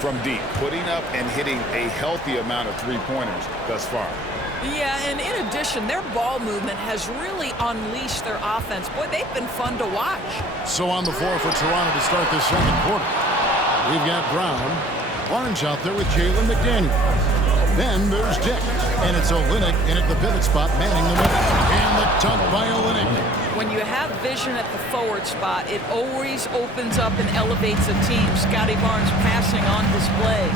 from deep, putting up and hitting a healthy amount of three-pointers thus far. Yeah, and in addition, their ball movement has really unleashed their offense. Boy, they've been fun to watch. So on the floor for Toronto to start this second quarter, we've got Brown. Barnes out there with Jalen McDaniels. Then there's Dick, and it's Olynyk in at the pivot spot, manning the middle. And the dunk by Olynyk. When you have vision at the forward spot, it always opens up and elevates a team. Scotty Barnes passing on display.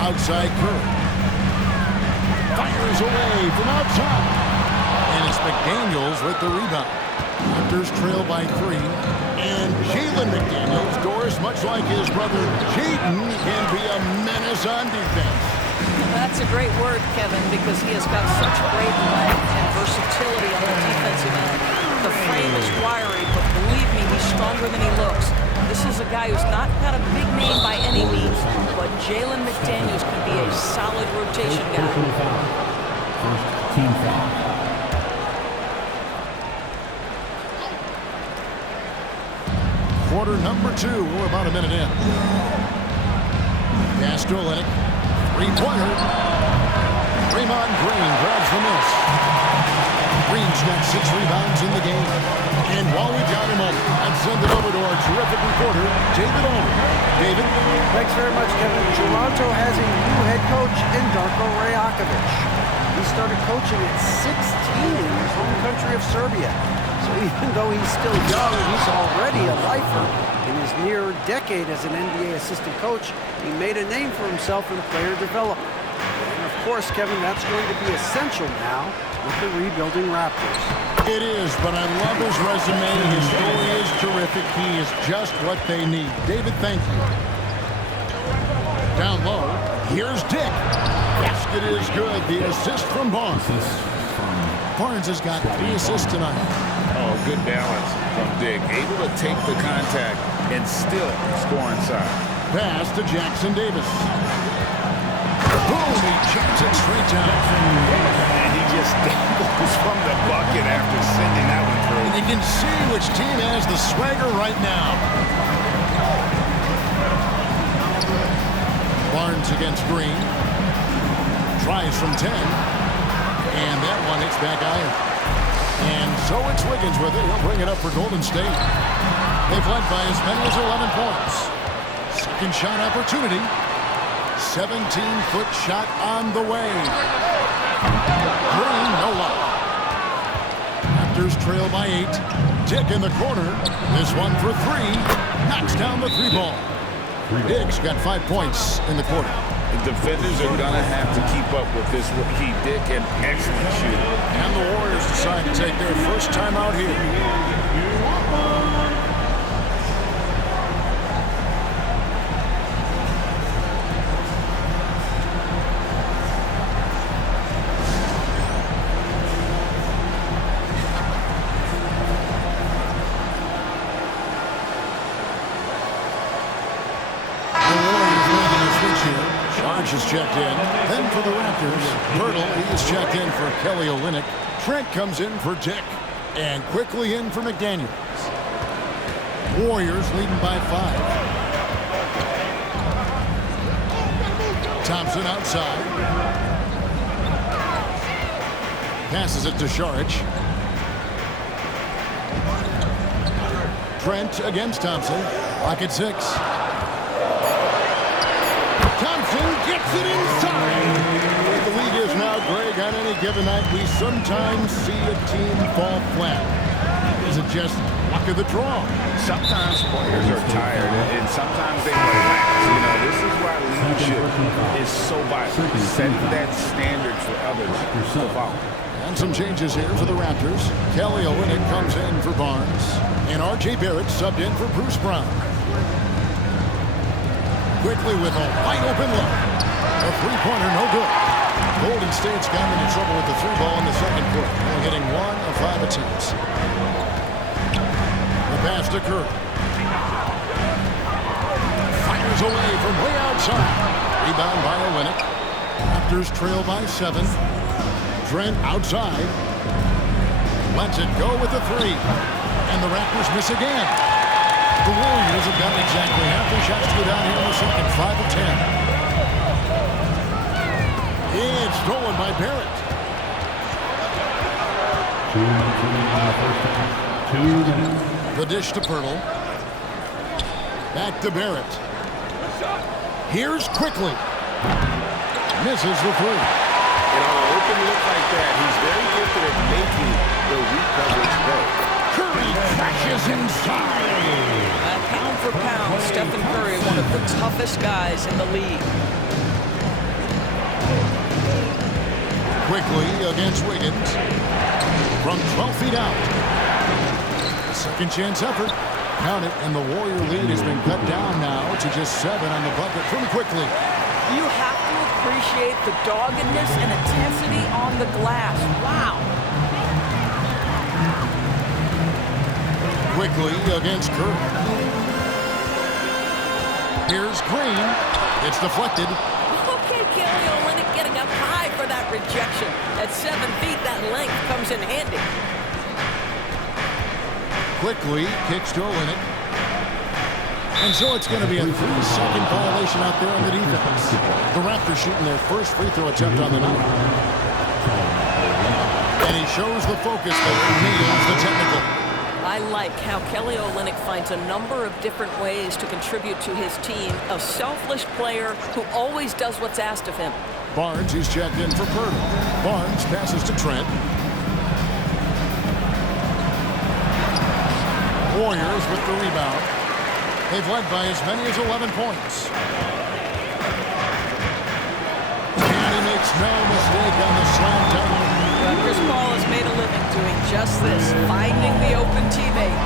Outside Curry. Fires away from outside. And it's McDaniels with the rebound. Raptors trail by 3. And Jalen McDaniels scores much like his brother Jaden, can be a menace on defense. That's a great word, Kevin, because he has got such great length and versatility on the defensive end. The frame is wiry, but believe me, he's stronger than he looks. This is a guy who's not got a big name by any means, but Jalen McDaniels can be a solid rotation guy. First team foul. Quarter number 2. We're about a minute in. Pass to Olynyk. Three-pointer. Draymond Green grabs the miss. Green's got 6 rebounds in the game. And while we got him on, I'd send it over to our terrific reporter, David Owen. David? Thanks very much, Kevin. Toronto has a new head coach in Darko Rajakovic. He started coaching at 16 in his home country of Serbia. So even though he's still young, he's already a lifer. In his near decade as an NBA assistant coach, he made a name for himself in player development. And of course, Kevin, that's going to be essential now with the rebuilding Raptors. It is, but I love his resume. His story is terrific. He is just what they need. David, thank you. Down low, here's Dick. Basket is good. The assist from Barnes. Barnes has got 3 assists tonight. Oh, good balance from Dick. Able to take the contact and still score inside. Pass to Jackson Davis. Boom! He jams it straight down. And he just dangles from the bucket after sending that one through. And you can see which team has the swagger right now. Barnes against Green. Tries from 10. And that one hits back iron. And so it's Wiggins with it. He'll bring it up for Golden State. They've led by as many as 11 points. Second shot opportunity. 17-foot shot on the way. Green, no luck. Raptors trail by 8. Dick in the corner. This one for 3. Knocks down the 3 ball. Dick's got 5 points in the quarter. The defenders are going to have to keep up with this rookie Dick, an excellent shooter. And the Warriors decide to take their first time out here. Is checked in. Then for the Raptors, Pirtle, he is checked in for Kelly Olynyk. Trent comes in for Dick. And quickly in for McDaniels. Warriors leading by 5. Thompson outside. Passes it to Šarić. Trent against Thompson. Rocket 6. Thompson gets it inside. The league is now, Greg, on any given night, we sometimes see a team fall flat. Is it just luck of the draw? Sometimes players are tired, and sometimes they relax. You know, this is why leadership is so vital. Setting that standard for others to follow. And some changes here for the Raptors. Kelly Olynyk comes in for Barnes. And R.J. Barrett subbed in for Bruce Brown. Quickly with a wide open look. A three-pointer, no good. Golden State's gotten into trouble with the 3 ball in the second quarter. Only hitting 1 of 5 attempts. The pass to Curry. Fires away from way outside. Rebound by Olynyk. Raptors trail by 7. Trent outside. Lets it go with the 3. And the Raptors miss again. The Warriors have gotten exactly half their shots to go down here in the second, 5 of 10. It's stolen by Barrett. 2 minutes remaining in the first half. 2 minutes. The dish to Pirtle. Back to Barrett. Here's quickly. Misses the three. And on an open look like that, he's very gifted at making the weak coverage play. Curry crashes inside. Pound for pound, Stephen Curry, one of the toughest guys in the league. Quickly against Wiggins. From 12 feet out. Second chance effort. Count it, and the Warrior lead has been cut down now to just 7 on the bucket from Quickly. You have to appreciate the doggedness and intensity on the glass. Wow. Quickly against Curry. Here's Green. It's deflected. Okay, Kelly Olynyk getting up high for that rejection. At 7 feet, that length comes in handy. Quickly kicks to Olynyk. And so it's going to be a 3-second violation out there on the defense. The Raptors shooting their first free throw attempt on the night. And he shows the focus there and nails the technical. I like how Kelly Olynyk finds a number of different ways to contribute to his team. A selfless player who always does what's asked of him. Barnes is checked in for Pirtle. Barnes passes to Trent. Warriors with the rebound. They've led by as many as 11 points. And he makes no mistake on the slam dunk. Well, Chris Paul has made a living doing just this, finding the open teammate.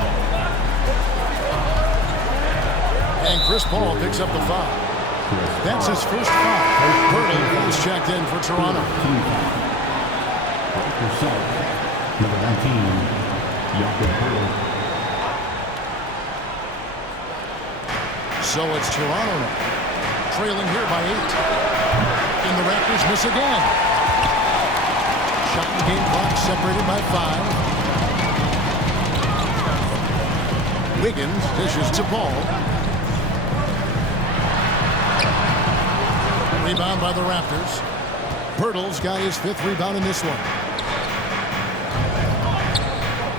And Chris Paul picks up the foul. That's his first foul. Pirtle is checked in for Toronto. Number 19, Jakob Pirtle. So it's Toronto now, trailing here by 8. And the Raptors miss again. Shot and game clock separated by 5. Wiggins dishes to Paul. Rebound by the Raptors. Pirtle's got his 5th rebound in this one.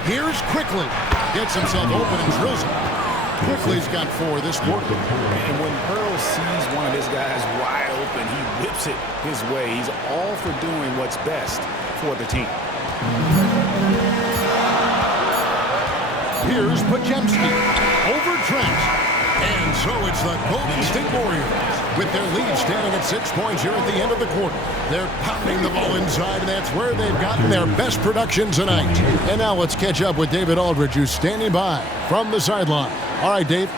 Here's Quickly. Gets himself open and drills it. Quickly's got 4 this quarter. And when Pearl sees one of his guys wide open, he whips it his way. He's all for doing what's best for the team. Here's Podziemski over Trent. And so it's the Golden State Warriors with their lead standing at 6 points here at the end of the quarter. They're pounding the ball inside, and that's where they've gotten their best production tonight. And now let's catch up with David Aldridge, who's standing by from the sideline. All right, Dave.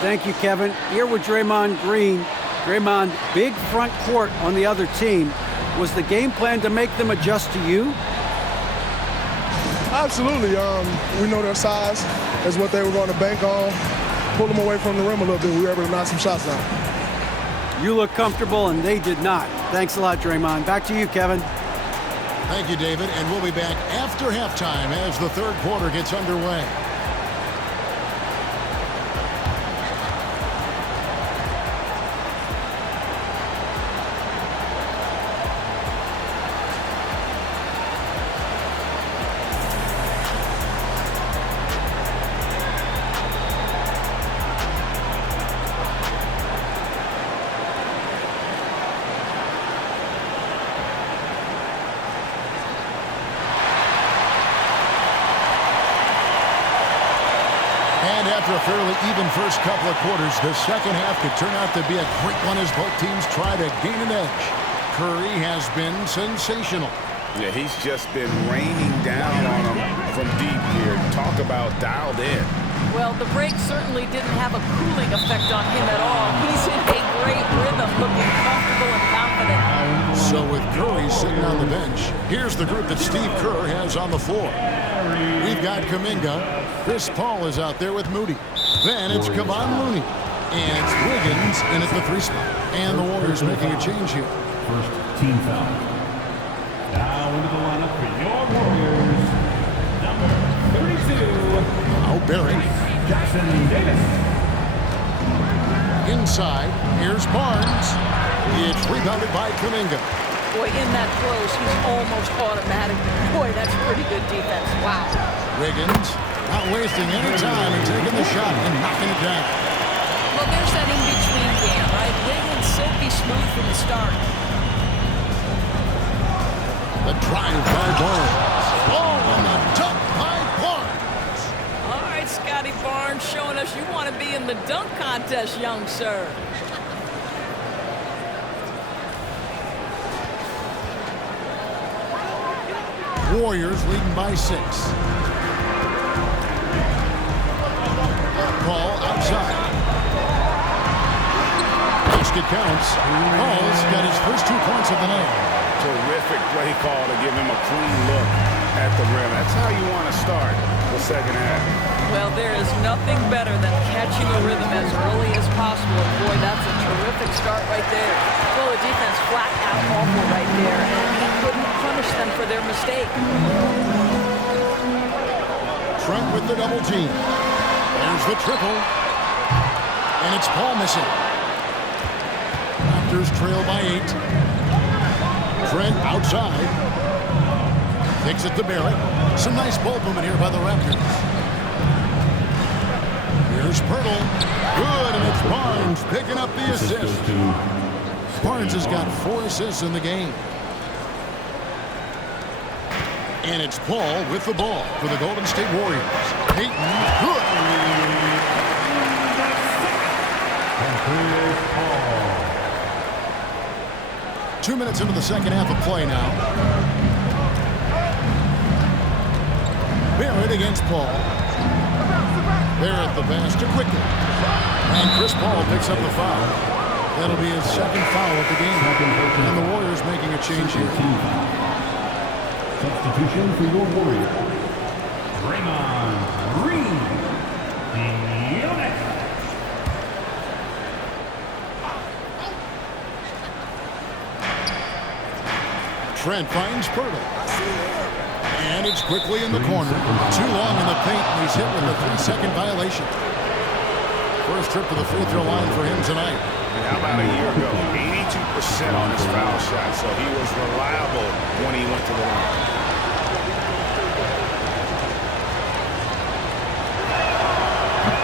Thank you, Kevin. Here with Draymond Green. Draymond, big front court on the other team. Was the game plan to make them adjust to you? Absolutely. We know their size is what they were going to bank on. Pull them away from the rim a little bit. We were able to knock some shots down. You look comfortable, and they did not. Thanks a lot, Draymond. Back to you, Kevin. Thank you, David. And we'll be back after halftime as the third quarter gets underway. After a fairly even first couple of quarters, the second half could turn out to be a great one as both teams try to gain an edge. Curry has been sensational. Yeah, he's just been raining down on them from deep here. Talk about dialed in. Well, the break certainly didn't have a cooling effect on him at all. He's in a great rhythm, looking comfortable and confident. So with Curry sitting on the bench, here's the group that Steve Kerr has on the floor. We've got Kuminga. Chris Paul is out there with Moody. Then it's Kevon Looney. And it's Wiggins in at the 3 spot. And the Warriors making a change here. First team foul. Now into the lineup for your Warriors. Number 32. Oh, Barry. Jackson Davis. Inside, here's Barnes. It's rebounded by Kuminga. Boy, in that close, he's almost automatic. Boy, that's pretty good defense. Wow. Wiggins not wasting any time and taking the shot and knocking it down. Well, there's that in-between game, right? Wiggins silky smooth from the start. The drive by Barnes. Oh, and the dunk by Barnes. All right, Scotty Barnes showing us you want to be in the dunk contest, young sir. Warriors leading by 6. Paul outside. Basket counts. Paul's got his first 2 points of the night. Terrific play call to give him a clean look at the rim. That's how you want to start the second half. Well, there is nothing better than catching a rhythm as early as possible. And boy, that's a terrific start right there. Well, the defense flat out awful right there, and he couldn't punish them for their mistake. Trent with the double team. There's the triple. And it's Paul missing. Raptors trail by 8. Trent outside. Takes it to Barrett. Some nice ball movement here by the Raptors. Here's Pirtle. Good, and it's Barnes picking up the assist. Barnes has got 4 assists in the game. And it's Paul with the ball for the Golden State Warriors. Payton, good. And here's Paul. 2 minutes into the second half of play now. Barrett against Paul. Barrett the pass to Quickly. And Chris Paul picks up the foul. That'll be his second foul of the game. And the Warriors making a change here. Substitution for your Warriors. Draymond Green. Unit. Trent finds Pirtle. And it's Quickly in the corner. Too long in the paint, and he's hit with a 3-second violation. First trip to the free throw line for him tonight. And how about a year ago? 82% on his foul shot, so he was reliable when he went to the line.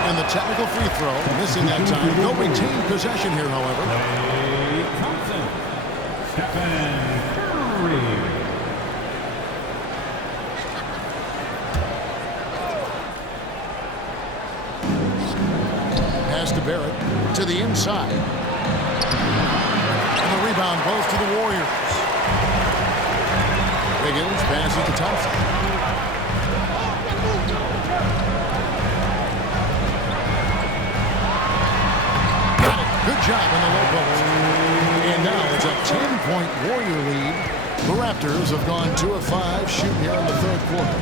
And the technical free throw, missing that time. They'll retain possession here, however. Klay Thompson. Stephen Curry. Pass to Barrett to the inside. And the rebound goes to the Warriors. Wiggins passes to Thompson. Got it. Good job in the low post. And now it's a 10-point Warrior lead. The Raptors have gone 2 of 5 shooting here in the third quarter.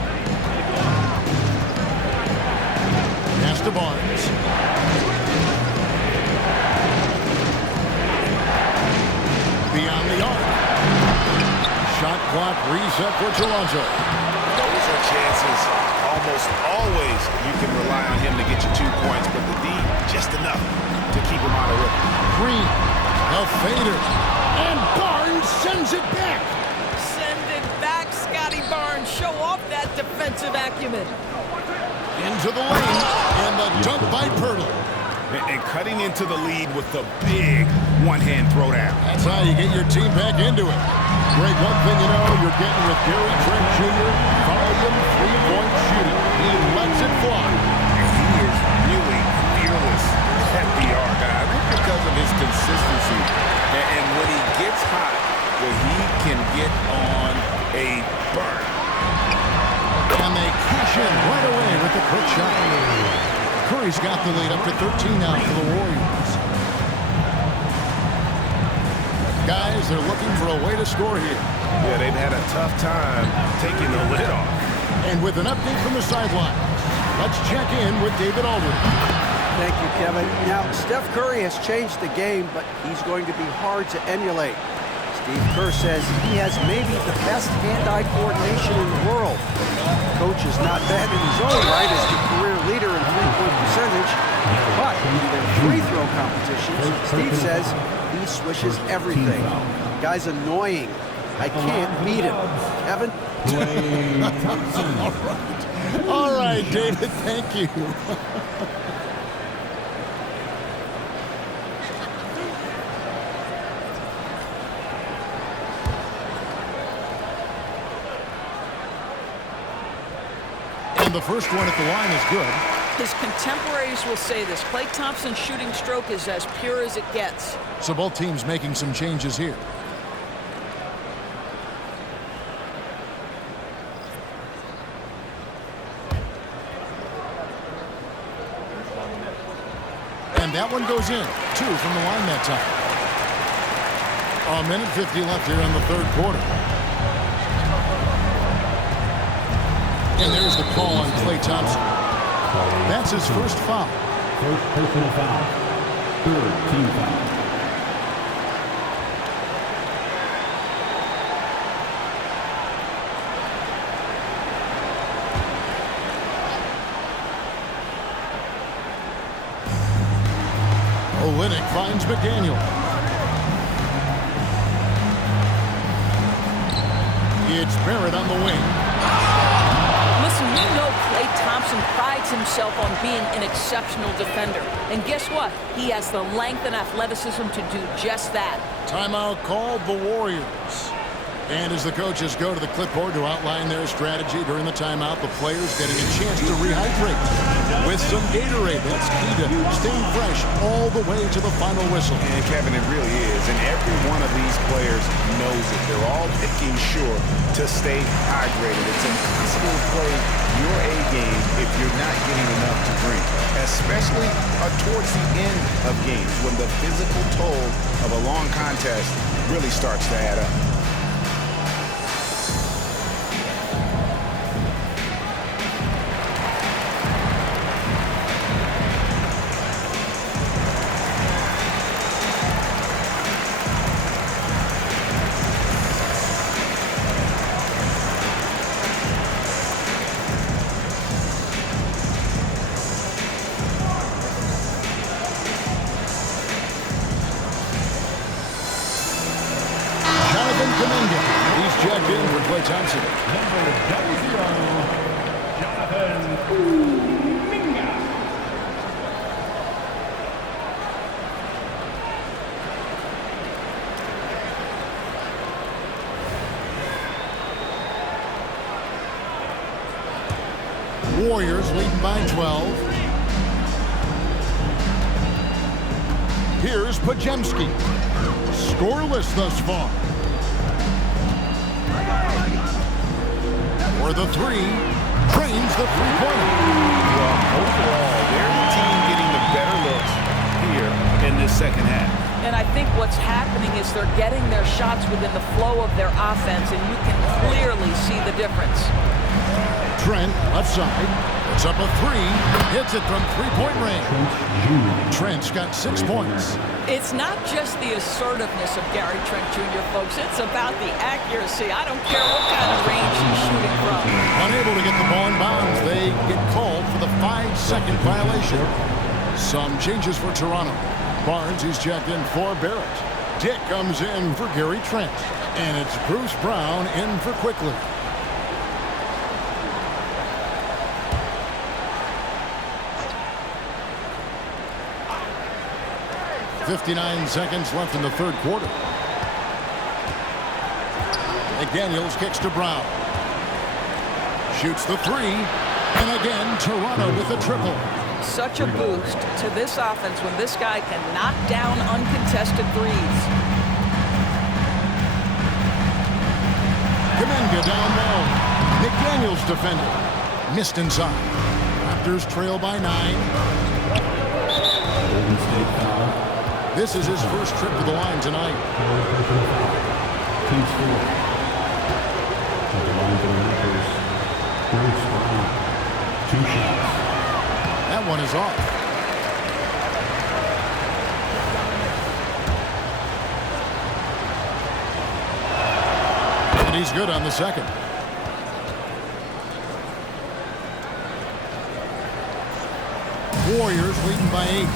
Pass to Barnes. Beyond the arc. Shot clock reset for Toronto. Those are chances. Almost always you can rely on him to get you 2 points, but the D, just enough to keep him out of rhythm. Green, a fader, and Barnes sends it back. Send it back, Scotty Barnes. Show off that defensive acumen. Into the lane, and the dunk by Pirtle. And cutting into the lead with the big one-hand throwdown. That's how you get your team back into it. Greg, one thing you know, you're getting with Gary Trent Jr., volume 3-point shooting. He lets it fly. And he is really fearless at the arc, I think, because of his consistency. And when he gets hot, well, he can get on a burn. And they cash in right away with the quick shot. Curry's got the lead up to 13 now for the Warriors. Guys, they're looking for a way to score here. Yeah, they've had a tough time taking the lid off. And with an update from the sideline, let's check in with David Aldridge. Thank you, Kevin. Now, Steph Curry has changed the game, but he's going to be hard to emulate. Steve Kerr says he has maybe the best hand-eye coordination in the world. The coach is not bad in his own right as the career leader in three-point percentage, Steve says he swishes everything. Guy's annoying. I can't beat him. Kevin? All right, David, thank you. And the first one at the line is good. His contemporaries will say this. Klay Thompson's shooting stroke is as pure as it gets. So both teams making some changes here. And that one goes in. 2 from the line that time. 1:50 left here in the third quarter. And there's the call on Klay Thompson. That's his first foul. First personal foul. Third team foul. Olynyk finds McDaniel. It's Barrett on the wing. Listen, we know Klay Thompson prides himself on being an exceptional defender. And guess what? He has the length and athleticism to do just that. Timeout called the Warriors. And as the coaches go to the clipboard to outline their strategy during the timeout, the players getting a chance to rehydrate with some Gatorade. That's key to staying fresh all the way to the final whistle. And Kevin, it really is. And every one of these players knows it. They're all making sure to stay hydrated. It's impossible to play your A game if you're not getting enough to drink, especially towards the end of games when the physical toll of a long contest really starts to add up. He's checked in for Klay Thompson. Number 00, Jonathan Kuminga. Warriors leading by 12. Here's Podziemski. Scoreless thus far. For the three, drains the three-pointer. Well, overall, they're the team getting the better looks here in this second half. And I think what's happening is they're getting their shots within the flow of their offense, and you can clearly see the difference. Trent, left side, puts up a three, hits it from three-point range. Trent's got 6 points. It's not just the assertiveness of Gary Trent Jr., folks. It's about the accuracy. I don't care what kind of range he's shooting from. Unable to get the ball in bounds, they get called for the 5-second violation. Some changes for Toronto. Barnes, he's checked in for Barrett. Dick comes in for Gary Trent. And it's Bruce Brown in for Quickly. .59 seconds left in the third quarter. McDaniels kicks to Brown. Shoots the three. And again, Toronto with a triple. Such a boost to this offense when this guy can knock down uncontested threes. Kuminga down low. McDaniels defended. Missed inside. Raptors trail by 9. Golden State foul. This is his first trip to the line tonight. Team score. At the line for the Raptors, Bruce Brown. 2 shots. That one is off. And he's good on the second. Warriors leading by 8.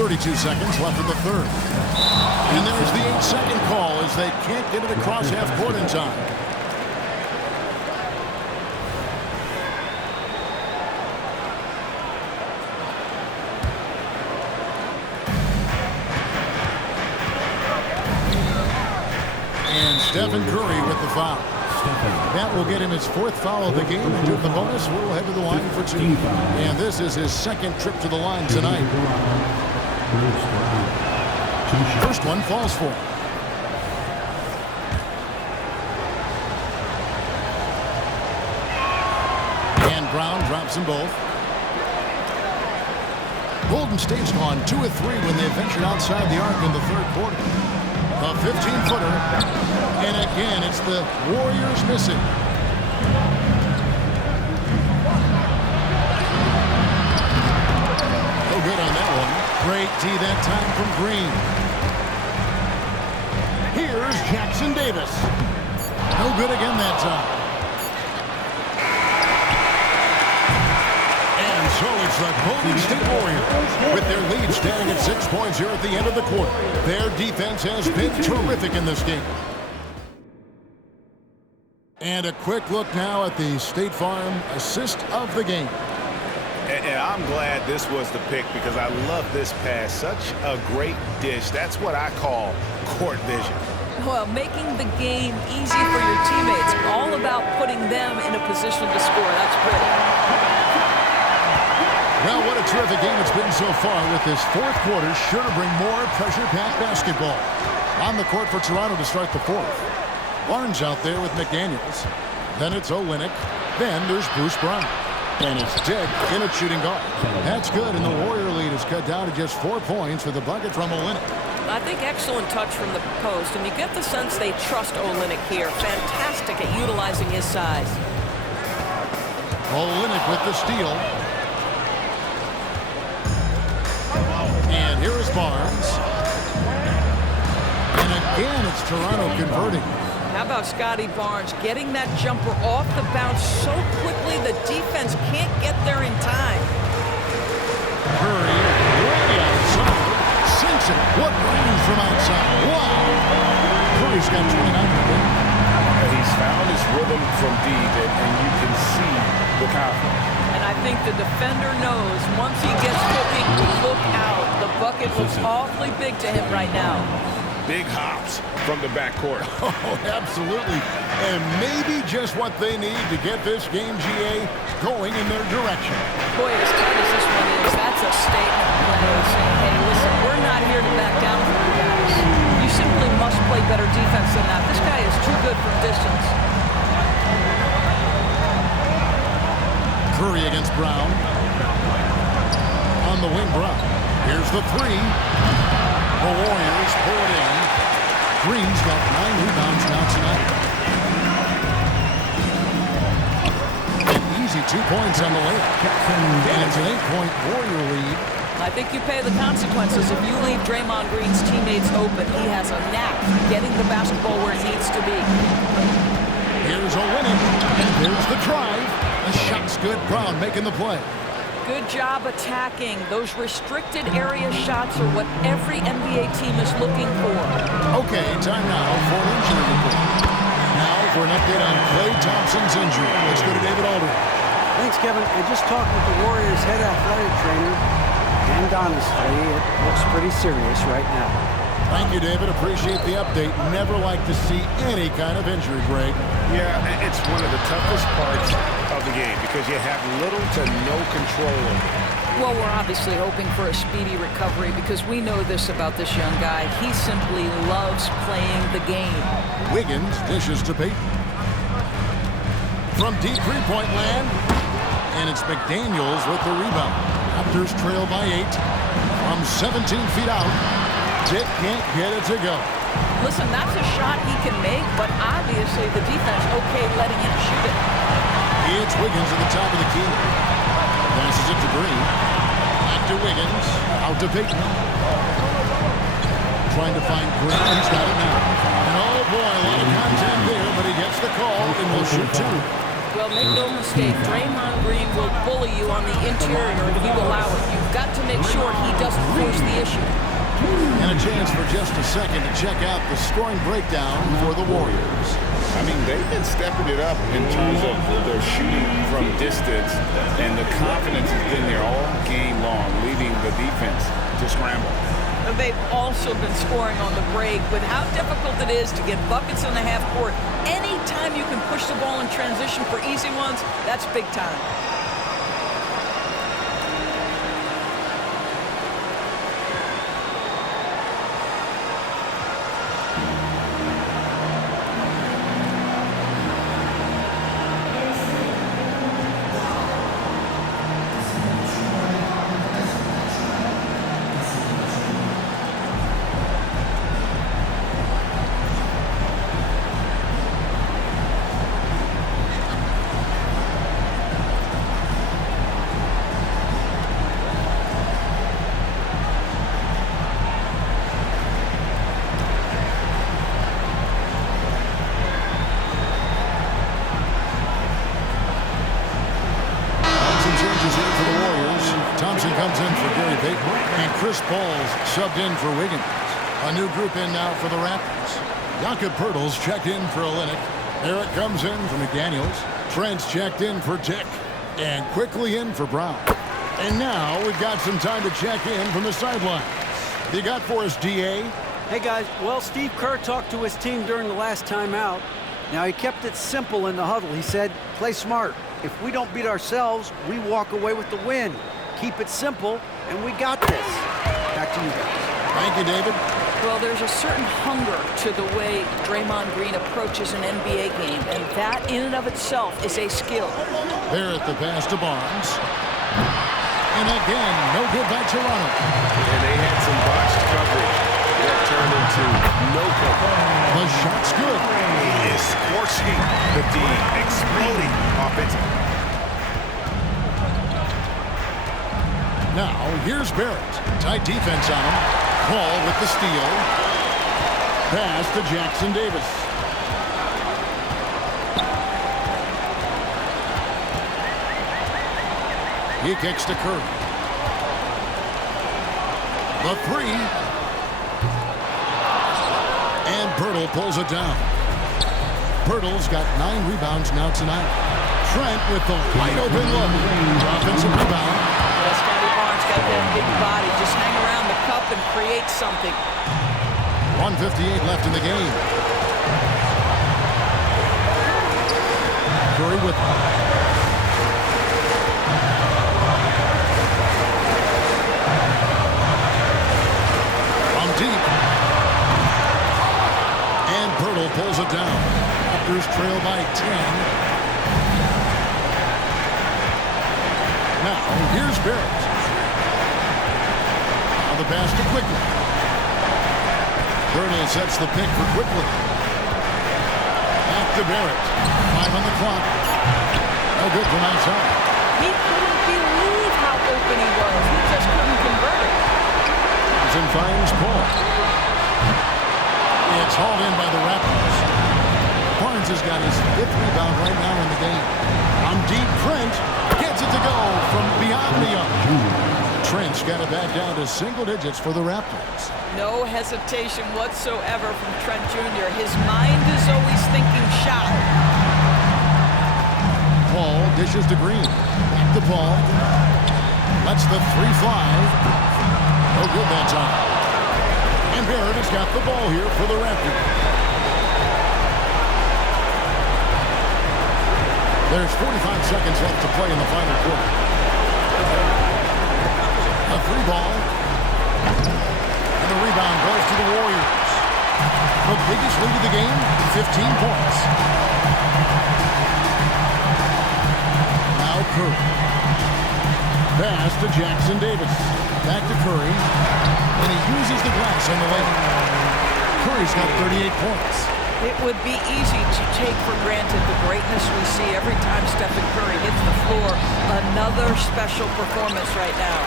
32 seconds left in the third. And there's the 8-second call as they can't get it across half court in time. And Stephen Curry with the foul. That will get him his 4th foul of the game. And with the bonus, we'll head to the line for 2. And this is his 2nd trip to the line tonight. First one falls for him. And Brown drops them both. Golden State's gone 2 of 3 when they ventured outside the arc in the third quarter. A 15-footer. And again, it's the Warriors missing. No good on that one. Great D that time from Green. Here's Jackson Davis. No good again that time. And so it's the Golden State Warriors with their lead standing at 6 points here at the end of the quarter. Their defense has been terrific in this game. And a quick look now at the State Farm assist of the game. And I'm glad this was the pick because I love this pass. Such a great dish. That's what I call court vision. Well, making the game easy for your teammates. All about putting them in a position to score. That's pretty. Well, what a terrific game it's been so far with this 4th quarter. Sure to bring more pressure-packed basketball. On the court for Toronto to start the 4th. Barnes out there with McDaniels. Then it's Olynyk. Then there's Bruce Brown. And it's Dick in at shooting guard. That's good, and the Warrior lead is cut down to just 4 points with a bucket from Olynyk. I think excellent touch from the post, and you get the sense they trust Olynyk here. Fantastic at utilizing his size. Olynyk with the steal. And here is Barnes. And again, it's Toronto converting. How about Scotty Barnes getting that jumper off the bounce so quickly the defense can't get there in time. Curry way outside. Sinks it. What range from outside. Wow. Curry's got 29 to win. He's found his rhythm from deep, and you can see the confidence. And I think the defender knows once he gets cooking, look out. The bucket looks awfully big to him right now. Big hops from the backcourt. Oh, absolutely. And maybe just what they need to get this game, GA, going in their direction. Boy, as tight as this one is, that's a statement play saying, hey, listen, we're not here to back down from you guys. You simply must play better defense than that. This guy is too good from distance. Curry against Brown. On the wing, Brown. Here's the 3. The Warriors pull it in. Green's got 9 rebounds now tonight. An easy 2 points on the layup. And it's an 8-point Warrior lead. I think you pay the consequences if you leave Draymond Green's teammates open. He has a knack for getting the basketball where it needs to be. Here's Olynyk. And there's the drive. The shot's good. Brown making the play. Good job attacking. Those restricted area shots are what every NBA team is looking for. Okay, time now for an injury report. Now for an update on Klay Thompson's injury. Let's go to David Aldridge. Thanks, Kevin. I just talked with the Warriors' head athletic trainer, and honestly, it looks pretty serious right now. Thank you, David. Appreciate the update. Never like to see any kind of injury, Greg. Yeah, it's one of the toughest parts of the game because you have little to no control over it. Well, we're obviously hoping for a speedy recovery because we know this about this young guy. He simply loves playing the game. Wiggins dishes to Payton. From deep three-point land, and it's McDaniels with the rebound. Raptors trail by 8 from 17 feet out. Dick can't get it to go. Listen, that's a shot he can make, but obviously the defense okay letting him shoot it. It's Wiggins at the top of the key. Passes it to Green. Back to Wiggins. Out to Payton. Trying to find Green. He's got it now. And oh boy, a lot of content there, but he gets the call and will shoot 2. Well, make no mistake, Draymond Green will bully you on the interior if you allow it. You've got to make sure he doesn't force the issue. And a chance for just a second to check out the scoring breakdown for the Warriors. I mean, they've been stepping it up in terms of their shooting from distance, and the confidence has been there all game long, leading the defense to scramble. And they've also been scoring on the break. With how difficult it is to get buckets in the half court, anytime you can push the ball in transition for easy ones, that's big time. Chris Paul's subbed in for Wiggins. A new group in now for the Raptors. Jakob Poeltl's checked in for Olynyk. Eric comes in for McDaniels. Trent's checked in for Tick. And quickly in for Brown. And now we've got some time to check in from the sidelines. You got for us, D.A.? Hey, guys. Well, Steve Kerr talked to his team during the last timeout. Now, he kept it simple in the huddle. He said, play smart. If we don't beat ourselves, we walk away with the win. Keep it simple, and we got this. Back to you guys. Thank you, David. Well, there's a certain hunger to the way Draymond Green approaches an NBA game, and that in and of itself is a skill. There at the pass to Barnes. And again, no good by Toronto. And they had some botched coverage that turned into no cover. The shot's good. He is scorching the D, exploding offensively. Now, here's Barrett. Tight defense on him. Paul with the steal. Pass to Jackson Davis. He kicks to Curry. The three. And Poeltl pulls it down. Poeltl's got 9 rebounds now tonight. Trent with the wide open look. Offensive rebound. Well, Scotty Barnes got that big body. Just hang around the cup and create something. 1:58 left in the game. Curry with from deep. And Poeltl pulls it down. Raptors trail by 10. Now, here's Barrett. Now the pass to Quickly. Poeltl sets the pick for Quickly. Back to Barrett. 5 on the clock. No good from outside. He couldn't believe how open he was. He just couldn't convert it. And finds Paul. It's hauled in by the Raptors. Barnes has got his 5th rebound right now in the game. On deep, Trent gets it to go from beyond the arc. Trent's got it back down to single digits for the Raptors. No hesitation whatsoever from Trent Jr. His mind is always thinking shot. Paul dishes to Green. Back to Paul. Lets the 3 fly. No good that time. And Barrett has got the ball here for the Raptors. There's 45 seconds left to play in the final quarter. A 3 ball. And the rebound goes to the Warriors. The biggest lead of the game, 15 points. Now Curry. Pass to Jackson Davis. Back to Curry. And he uses the glass on the lane. Curry's got 38 points. It would be easy to take for granted the greatness we see every time Stephen Curry hits the floor. Another special performance right now.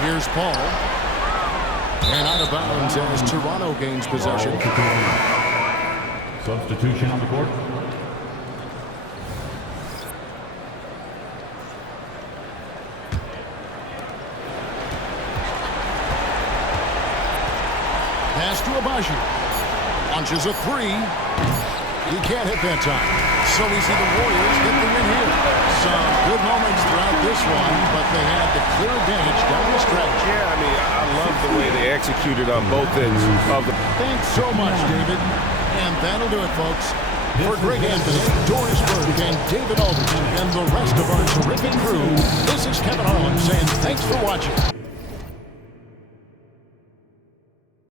Here's Paul. And out of bounds as Toronto gains possession. Substitution on the court. Pass to Abaji. Launches a three. He can't hit that time. So we see the Warriors get the win here. Some good moments throughout this one, but they had the clear advantage down the stretch. Yeah, I mean, I love the way they executed on both ends of the... Thanks so much, David. And that'll do it, folks. For Greg Anthony, Doris Burke, and David Aldridge, and the rest of our terrific crew, this is Kevin Harlan saying thanks for watching.